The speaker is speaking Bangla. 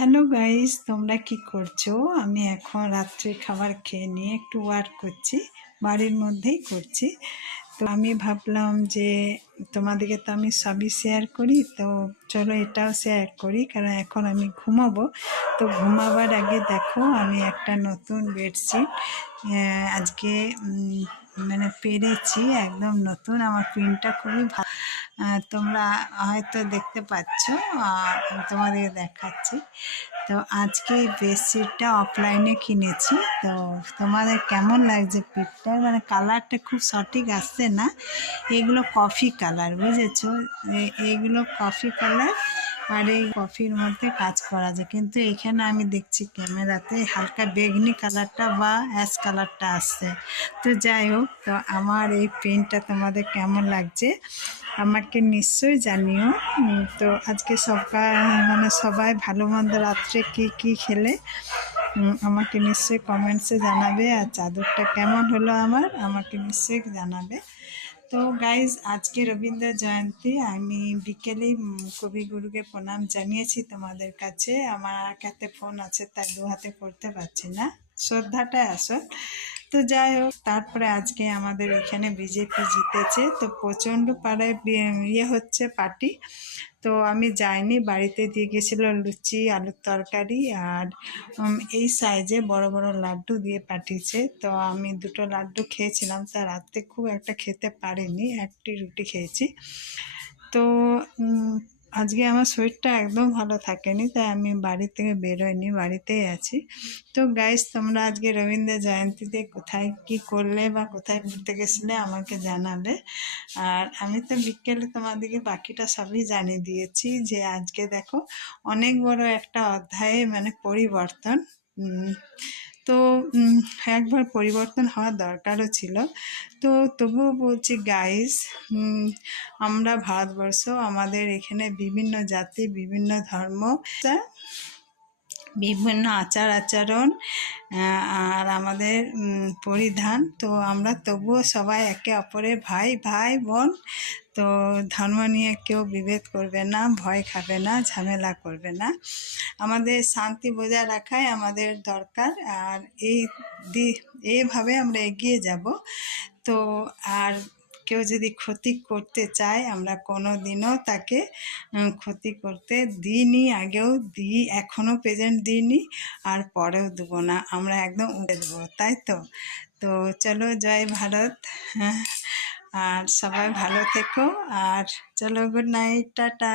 হ্যালো গাইস, তোমরা কি করছো? আমি এখন রাত্রে খাবার খেয়ে নিয়ে একটু ওয়ার্ক করছি, বাড়ির মধ্যেই করছি। তো আমি ভাবলাম যে তোমাদেরকে তো আমি সবই শেয়ার করি, তো চলো এটাও শেয়ার করি, কারণ এখন আমি ঘুমাবো। তো ঘুমাবার আগে দেখো, আমি একটা নতুন বেডশিট আজকে মানে পেরেছি, একদম নতুন। আমার প্রিন্টটা খুবই ভালো, তোমরা হয়তো দেখতে পাচ্ছ। আমি তোমাদের দেখাচ্ছি। তো আজকে এই বেডশিটটা অফলাইনে কিনেছি। তো তোমাদের কেমন লাগছে পিকটা? মানে কালারটা খুব সঠিক আসছে না, এগুলো কফি কালার, বুঝেছো? এইগুলো কফি কালার, আর এই কফির মধ্যে কাজ করা যায়, কিন্তু এখানে আমি দেখছি ক্যামেরাতে হালকা বেগনি কালারটা বা অ্যাশ কালারটা আসছে। তো যাই হোক, তো আমার এই পেনটা তোমাদের কেমন লাগছে আমাকে নিশ্চয়ই জানিও। তো আজকে সবাই ভালো মন্দ রাত্রে কি খেলে আমাকে নিশ্চয়ই কমেন্টসে জানাবে, আর চাদরটা কেমন হলো আমার আমাকে নিশ্চয়ই জানাবে। তো গাইজ, আজকে রবীন্দ্র জয়ন্তী, আমি বিকেলেই কবিগুরুকে প্রণাম জানিয়েছি তোমাদের কাছে। আমার হাতে ফোন আছে, তার দু হাতে করতে পারছি না, শ্রদ্ধাটাই আসল। তো যাই হোক, তারপরে আজকে আমাদের এখানে বিজেপি জিতেছে, তো প্রচণ্ড পাড়ায় হচ্ছে পার্টি। তো আমি যাইনি, বাড়িতে দিয়ে গেছিলো লুচি, আলুর তরকারি, আর এই সাইজে বড় বড় লাড্ডু দিয়ে পাঠিয়েছে। তো আমি দুটো লাড্ডু খেয়েছিলাম, তা রাত্রে খুব একটা খেতে পারিনি, একটি রুটি খেয়েছি। তো আজকে আমার শরীরটা একদম ভালো থাকেনি, তাই আমি বাড়ি থেকে বেরোয়নি, বাড়িতেই আছি। তো গাইস, তোমরা আজকে রবীন্দ্র জয়ন্তীতে কোথায় কি করলে বা কোথায় ঘুরতে গেছিলে আমাকে জানাবে। আর আমি তো বিকেলে তোমাদেরকে বাকিটা সবই জানিয়ে দিয়েছি, যে আজকে দেখো অনেক বড় একটা অধ্যায়ে মানে পরিবর্তন। তো একবার পরিবর্তন হওয়ার দরকারও ছিল। তো তবুও বলছি গাইস, আমরা ভারতবর্ষ, আমাদের এখানে বিভিন্ন জাতি, বিভিন্ন ধর্ম, বিভিন্ন আচার আচরণ, আর আমাদের পরিধান, তো আমরা তবুও সবাই একে অপরের ভাই ভাই বোন। তো ধর্ম নিয়ে কেউ বিভেদ করবে না, ভয় খাবে না, ঝামেলা করবে না। আমাদের শান্তি বজায় রাখাই আমাদের দরকার, আর এইভাবে আমরা এগিয়ে যাব। তো আর কেউ যদি ক্ষতি করতে চায়, আমরা কোনো দিনও তাকে ক্ষতি করতে দিইনি, আগেও দিই, এখনও প্রেজেন্ট দিইনি, আর পরেও দেবো না, আমরা একদম উঠে দেবো, তাই তো। তো চলো, জয় ভারত। আর সবাই ভালো থেকো, আর চলো, গুড নাইট, টাটা।